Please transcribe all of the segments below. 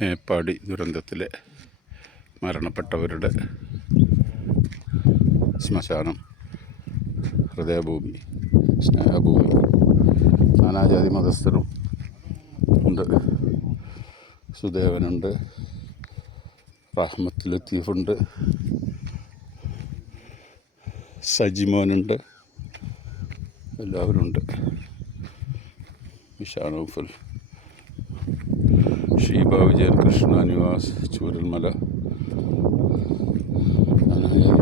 മേപ്പാടി ദുരന്തത്തിലെ മരണപ്പെട്ടവരുടെ ശ്മശാനം, ഹൃദയഭൂമി, സ്നേഹഭൂമി. നാനാജാതി മതസ്ഥരും ഉണ്ട്. സുദേവനുണ്ട്, റഹ്മത്ത് ലത്തീഫുണ്ട്, സജിമോനുണ്ട്, എല്ലാവരും ഉണ്ട്. വിശാനൂഫൽ, ഷീബ വിജയൻ, കൃഷ്ണ നിവാസ്, ചൂരൽമല,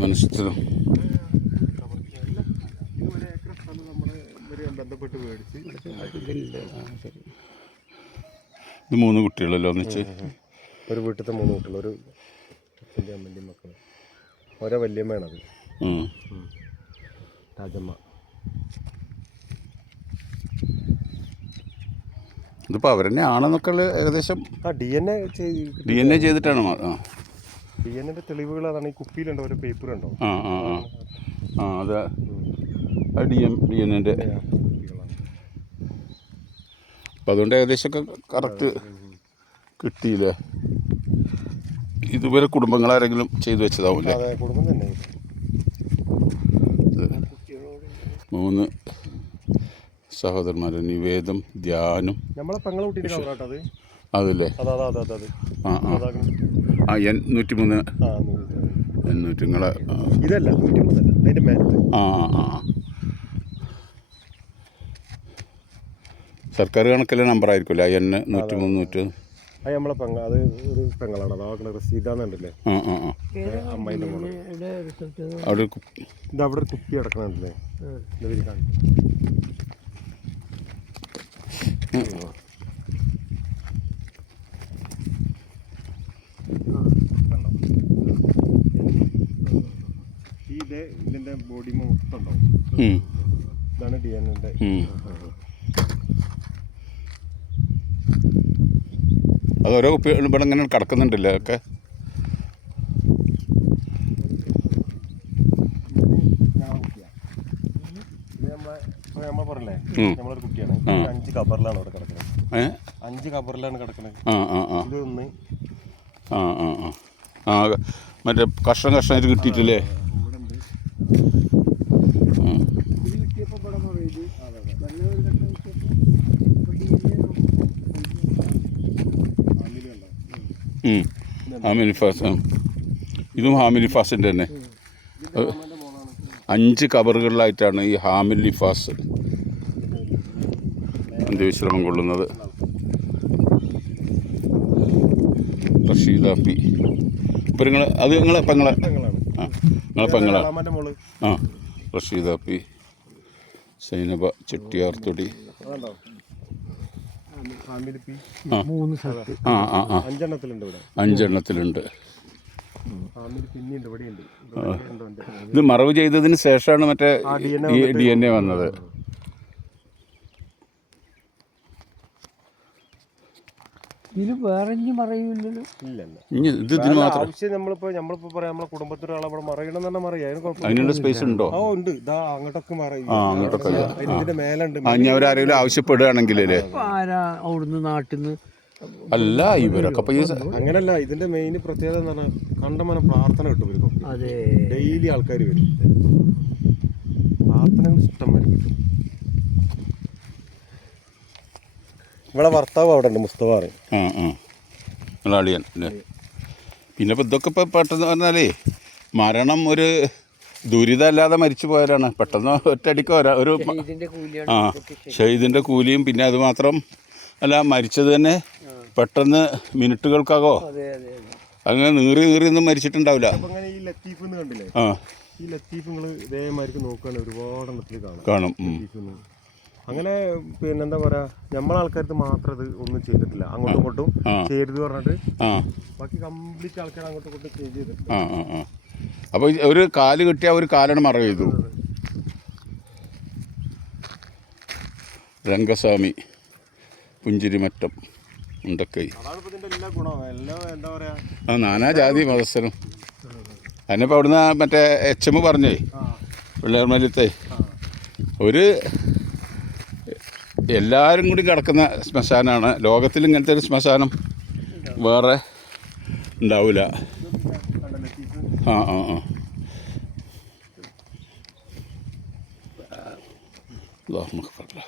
മനസ്സിലും ഇത് 3 കുട്ടികളല്ലോ ഒന്നിച്ച്. ഒരു വീട്ടിലത്തെ 3 കുട്ടികൾ, ഒരു അച്ഛൻ്റെ അമ്മൻ്റെയും മക്കൾ, ഓരോ വല്യമ്മയാണത്. രാജമ്മ. ഇതിപ്പോൾ അവരെന്നെ ആണെന്നൊക്കെ ഏകദേശം ഡി എൻ എ ചെയ്തിട്ടാണ്. ഡി എൻ എന്റെ തെളിവുകൾ അതാണ്. ഈ കുപ്പിയിലുണ്ടോ ഒരു പേപ്പർ ഉണ്ടോ? അത് ഡി എൻ എൻ്റെ. അപ്പം അതുകൊണ്ട് ഏകദേശമൊക്കെ കറക്റ്റ് കിട്ടിയില്ലേ. ഇതുവരെ കുടുംബങ്ങളാരെങ്കിലും ചെയ്തു വെച്ചതാവില്ലേ? കുടുംബം തന്നെ. 3 സഹോദരന്മാർ, നിവേദം, ധ്യാനും. നമ്മളെ പെങ്ങളെ കുട്ടീൻ്റെ കവറാട്ടോ അത്. അതല്ലേ? N103 നിങ്ങളെ ഇതല്ല 103 അതിൻ്റെ മേലത്തെ. സർക്കാർ കണക്കിലെ നമ്പർ ആയിരിക്കുമല്ലേ N103? അത് നമ്മളെ അത് ഒരു പെങ്ങളാണ്. അതാ റസീദാന്നുണ്ടല്ലേ, അമ്മേൻ്റെ മോള്. അവിടെ ഇതവിടെ ഒരു കുപ്പി കിടക്കണുണ്ടല്ലേ. ഇതിന്റെ ബോഡി മൊത്തം ഉണ്ടാവും. ഇതാണ് ഡി എൻ എന്റെ. അത് ഓരോ കുപ്പി ഇവിടെ ഇങ്ങനെ കിടക്കുന്നുണ്ടല്ലേ ഒക്കെ. നമ്മൾ പറഞ്ഞേ നമ്മളൊരു കുട്ടിയാണ്. 5 കബറിലാണ് അവിടെ കിടക്കുന്നത്. 5 കബറിലാണ് കിടക്കുന്നത്. ഇതൊന്ന് മറ്റേ കഷ്ണമായിട്ട് കിട്ടിയിട്ടില്ലേ? ഹാമിൽ ഫാസ്. ഇതും ഹാമിൽ ഫാസിൻ്റെ തന്നെ. 5 കബറുകളിലായിട്ടാണ് ഈ ഹാമിൽ ഫാസ് അന്ത്യവിശ്രമം കൊള്ളുന്നത്. റഷീദ പി. ഇപ്പം അത് നിങ്ങളെ പെങ്ങളാണ്. റഷീദ പി, സൈനബ ചെട്ടിയാർതൊടി. 5 ഇത് മറവ് ചെയ്തതിന് ശേഷമാണ് മറ്റേ ഡി എൻ എ വന്നത്. അതിനുള്ള സ്പേസ് ഉണ്ടോ? അവരാരെങ്കിലും ആവശ്യപ്പെടുകയാണെങ്കിൽ അവിടുന്ന് നാട്ടിൽ നിന്ന് അല്ല ഇവരൊക്കെ അങ്ങനല്ല. ഇതിന്റെ മെയിൻ പ്രത്യേകത എന്ന് പറഞ്ഞാൽ കണ്ടമാനം പ്രാർത്ഥന കിട്ടും ഇവർക്കൊക്കെ. ഡെയിലി ആൾക്കാർ വരും, പ്രാർത്ഥനകൾ ഇഷ്ടം വരും. ഇവിടെ ഭർത്താവ് അവിടെ ഉണ്ട്, മുസ്തഫ. അളിയൻ. പിന്നെ ഇപ്പം ഇതൊക്കെ ഇപ്പം പെട്ടെന്ന് പറഞ്ഞാലേ മരണം ഒരു ദുരിതമല്ലാതെ മരിച്ചു പോയവരാണ്. പെട്ടെന്ന് ഒറ്റയടിക്ക് ഒരു ഷഹീദിൻ്റെ കൂലിയും. പിന്നെ അതുമാത്രം അല്ല, മരിച്ചത് തന്നെ പെട്ടെന്ന് മിനിറ്റുകൾക്കാകോ അങ്ങനെ നീറിയൊന്നും മരിച്ചിട്ടുണ്ടാവില്ല. ഈ ലത്തീഫ് നിങ്ങൾ ഇതേമാതിരി നോക്കുകയാണെങ്കിൽ ഒരുപാട് എണ്ണത്തിൽ കാണും. അങ്ങനെ പിന്നെന്താ പറയാ നമ്മളെ ആൾക്കാർക്ക് മാത്രം ഇത് ഒന്നും ചെയ്തിട്ടില്ല. അങ്ങോട്ടും ഇങ്ങോട്ടും ചെയ്യരുത് പറഞ്ഞിട്ട് ബാക്കി കംപ്ലീറ്റ് ആൾക്കാർ അങ്ങോട്ടും ഇങ്ങോട്ടും ചെയ്തിട്ടുണ്ട്. അപ്പോൾ ഒരു കാല് കിട്ടിയാൽ ഒരു കാലാണ് മറവ് ചെയ്തു. രംഗസ്വാമി പുഞ്ചിരിമറ്റം ഉണ്ടക്കൈ. അതാണ് ഇപ്പൊ ഇതിന്റെ എല്ലാ ഗുണവും. എല്ലാം എന്താ പറയാ നാനാജാതി മതസ്ഥരും. അതിനിപ്പോൾ അവിടുന്ന് മറ്റേ HM പറഞ്ഞേ പിള്ളേർമല്യത്തെ ഒരു എല്ലാവരും കൂടി കിടക്കുന്ന ശ്മശാനമാണ്. ലോകത്തിൽ ഇങ്ങനത്തെ ഒരു ശ്മശാനം വേറെ ഉണ്ടാവില്ല. അല്ലാഹു അക്ബർ.